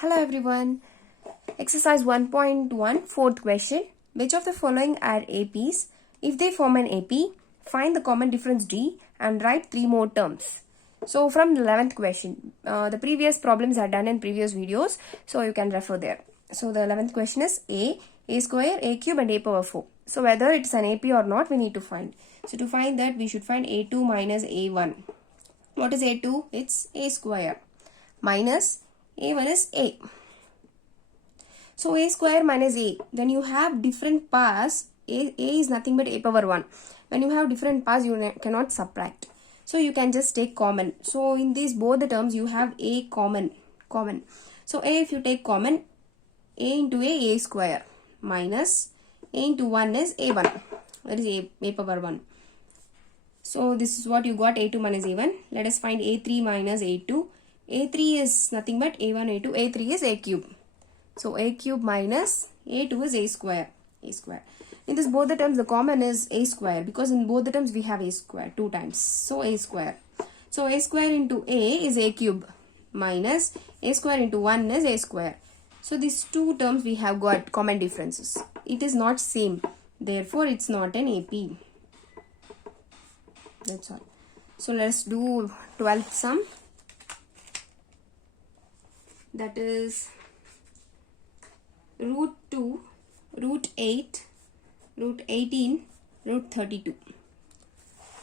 Hello everyone. Exercise 1.1 fourth question. Which of the following are APs? If they form an AP, find the common difference D and write 3 more terms. So from the 11th question, the previous problems are done in previous videos, so you can refer there. So the 11th question is A square, A cube and A power 4. So whether it's an AP or not, we need to find. So to find that, we should find A2 minus A1. What is A2? It's A square minus A1 is A. So A square minus A. When you have different powers, A is nothing but A power 1. When you have different powers, you cannot subtract. So you can just take common. So in these both the terms, you have A common. So A, if you take common, A into A square minus A into 1 is A1. That is A power 1. So this is what you got, A2 minus A1. Let us find A3 minus A2. A3 is nothing but A1, A2. A3 is A cube. So A cube minus A2 is A square. In this both the terms, the common is A square because in both the terms we have A square 2 times. So A square. So A square into A is A cube minus A square into 1 is A square. So these two terms we have got common differences. It is not same. Therefore, it's not an AP. That's all. So let's do 12th sum. That is root 2, root 8, root 18, root 32.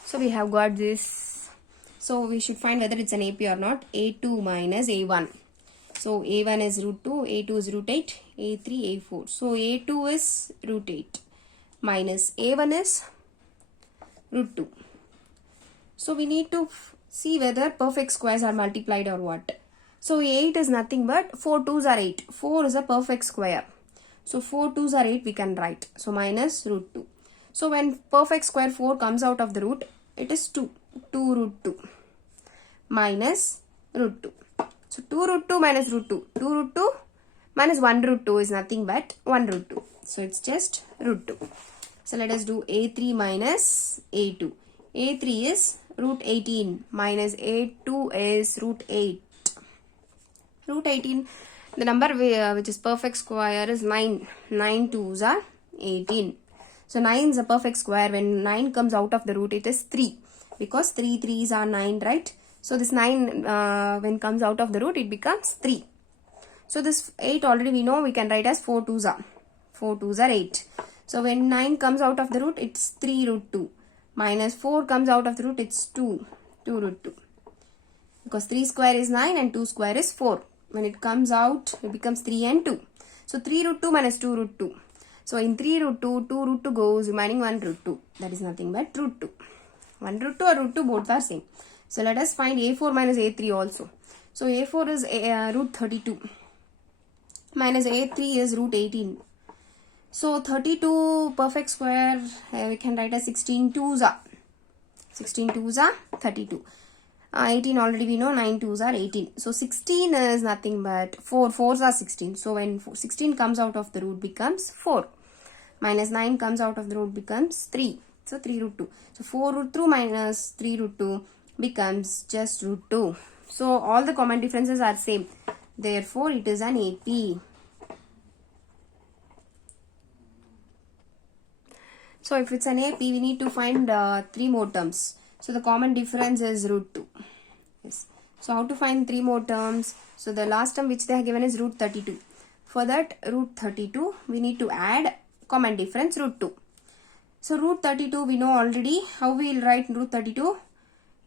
So we have got this. So we should find whether it's an AP or not. A2 minus A1. So A1 is root 2, A2 is root 8, A3, A4. So A2 is root 8 minus A1 is root 2. So we need to see whether perfect squares are multiplied or what. So 8 is nothing but 4 2s are 8. 4 is a perfect square. So 4 2s are 8 we can write. So minus root 2. So when perfect square 4 comes out of the root, it is 2. 2 root 2 minus root 2. So 2 root 2 minus root 2. 2 root 2 minus 1 root 2 is nothing but 1 root 2. So it's just root 2. So let us do A3 minus A2. A3 is root 18 minus A2 is root 8. Root 18, the number which is perfect square is 9. 9 2s are 18. So 9 is a perfect square. When 9 comes out of the root, it is 3. Because 3 3s are 9, right? So this 9 when comes out of the root, it becomes 3. So this 8 already we know we can write as 4 2s are. 4 2s are 8. So when 9 comes out of the root, it's 3 root 2. Minus 4 comes out of the root, it's 2. 2 root 2. Because 3 square is 9 and 2 square is 4. When it comes out, it becomes 3 and 2. So 3 root 2 minus 2 root 2. So in 3 root 2, 2 root 2 goes, remaining 1 root 2. That is nothing but root 2. 1 root 2 or root 2 both are same. So let us find A4 minus A3 also. So A4 is root 32. Minus A3 is root 18. So 32 perfect square, we can write as 16 2s are. 16 2s are 32. 18 already we know, 9 2s are 18. So 16 is nothing but 4 4s are 16. So when 16 comes out of the root becomes 4. Minus 9 comes out of the root becomes 3. So 3 root 2. So 4 root 2 minus 3 root 2 becomes just root 2. So all the common differences are same. Therefore it is an AP. So if it's an AP, we need to find 3 more terms. So the common difference is root 2. Yes. So how to find 3 more terms? So the last term which they have given is root 32. For that root 32, we need to add common difference root 2. So root 32 we know already. How we will write root 32?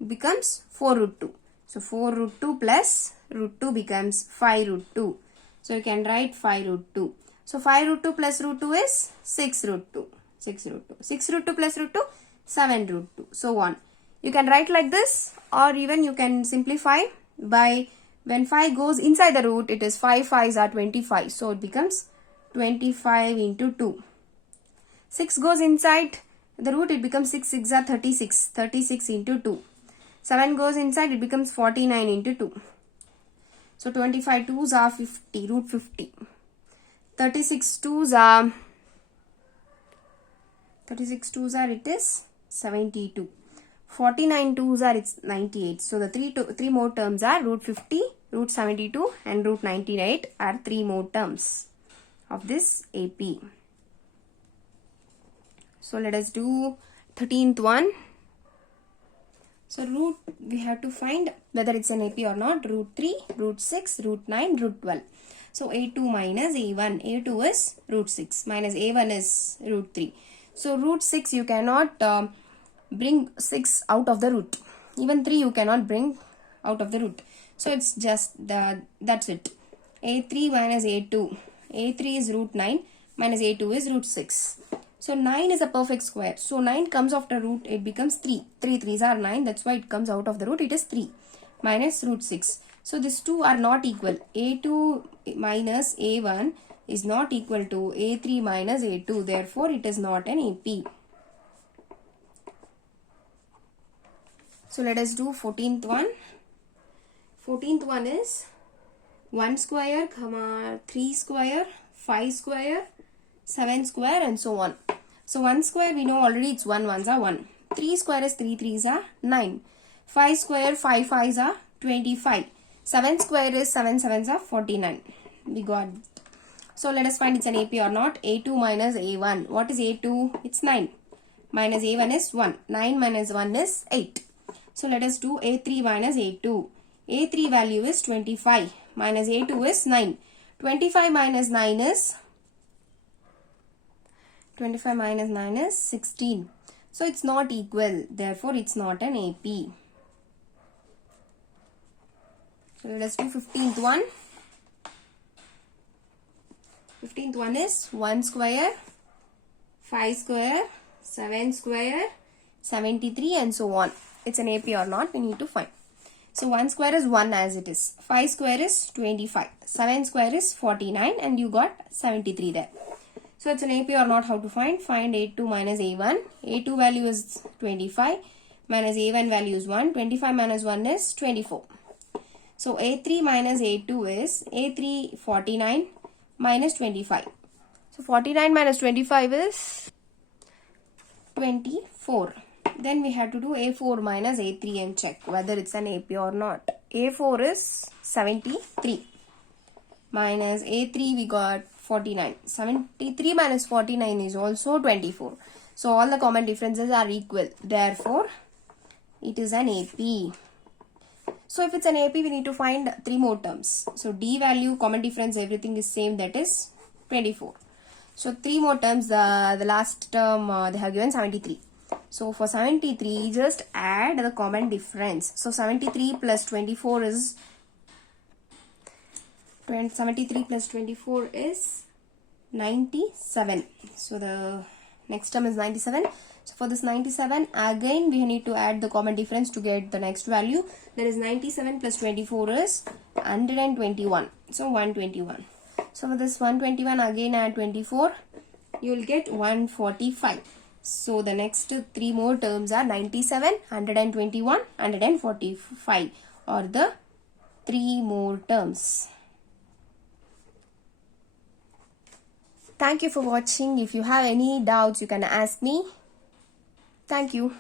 It becomes 4 root 2. So 4 root 2 plus root 2 becomes 5 root 2. So you can write 5 root 2. So 5 root 2 plus root 2 is 6 root 2. 6 root 2. 6 root 2 plus root 2, 7 root 2. So on. You can write like this, or even you can simplify by when 5 goes inside the root, it is 5 5s are 25. So it becomes 25 into 2. 6 goes inside the root, it becomes 6 6 are 36. 36 into 2. 7 goes inside, it becomes 49 into 2. So 25 2s are 50, root 50. 36 2s are it is 72. 49 2s are it's 98. So the three more terms are root 50, root 72 and root 98 are 3 more terms of this AP. So let us do 13th one. So root, we have to find whether it's an AP or not. Root 3, root 6, root 9, root 12. So A2 minus A1. A2 is root 6 minus A1 is root 3. So root 6 you cannot bring 6 out of the root. Even 3 you cannot bring out of the root. So it's just that's it. A3 minus A2. A3 is root 9 minus A2 is root 6. So 9 is a perfect square. So 9 comes after root, it becomes 3. 3 3s are 9. That's why it comes out of the root. It is 3 minus root 6. So these two are not equal. A2 minus A1 is not equal to A3 minus A2. Therefore, it is not an AP. So let us do 14th one. 14th one is 1 square, 3 square, 5 square, 7 square and so on. So 1 square we know already it's 1 ones are 1. 3 square is 3 3s are 9. 5 square 5 5s are 25. 7 square is 7 7s are 49. We got it. So let us find it's an AP or not. A2 minus A1. What is A2? It's 9. Minus A1 is 1. 9 minus 1 is 8. So let us do A3 minus A2. A3 value is 25. Minus A2 is 9. 25 minus 9 is 16. So it's not equal. Therefore, it's not an AP. So let us do 15th one. 15th one is 1 square, 5 square, 7 square, 73 and so on. It's an AP or not, we need to find. So 1 square is 1 as it is. 5 square is 25. 7 square is 49 and you got 73 there. So it's an AP or not, how to find? Find A2 minus A1. A2 value is 25 minus A1 value is 1. 25 minus 1 is 24. So A3 minus A2 is A3 49 minus 25. So 49 minus 25 is 24. Then we have to do A4 minus A3 and check whether it's an AP or not. A4 is 73 minus A3 we got 49. 73 minus 49 is also 24. So all the common differences are equal. Therefore, it is an AP. So if it's an AP, we need to find 3 more terms. So D value, common difference, everything is same, that is 24. So 3 more terms, the last term they have given 73. So for 73, just add the common difference. So 73 plus 24 is 73 plus 24 is 97. So the next term is 97. So for this 97, again we need to add the common difference to get the next value. That is 97 plus 24 is 121. So 121. So for this 121, again add 24. You will get 145. So the next 3 more terms are 97, 121, 145 or the 3 more terms. Thank you for watching. If you have any doubts, you can ask me. Thank you.